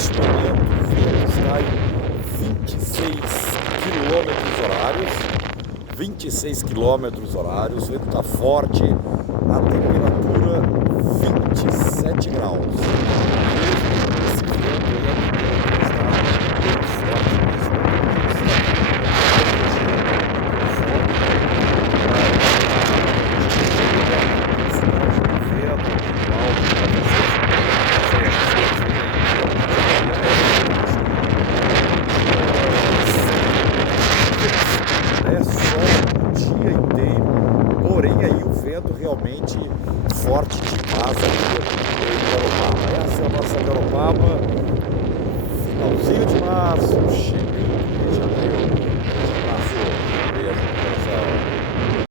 Neste momento o vento está em 26 quilômetros horários, o vento está forte, a temperatura 27 graus. Mesmo esse vento aí, a temperatura está bem forte nesse momento. É sol o dia inteiro, porém aí o vento realmente forte demais aqui em Garopaba. Essa é a nossa Garopaba, finalzinho de março,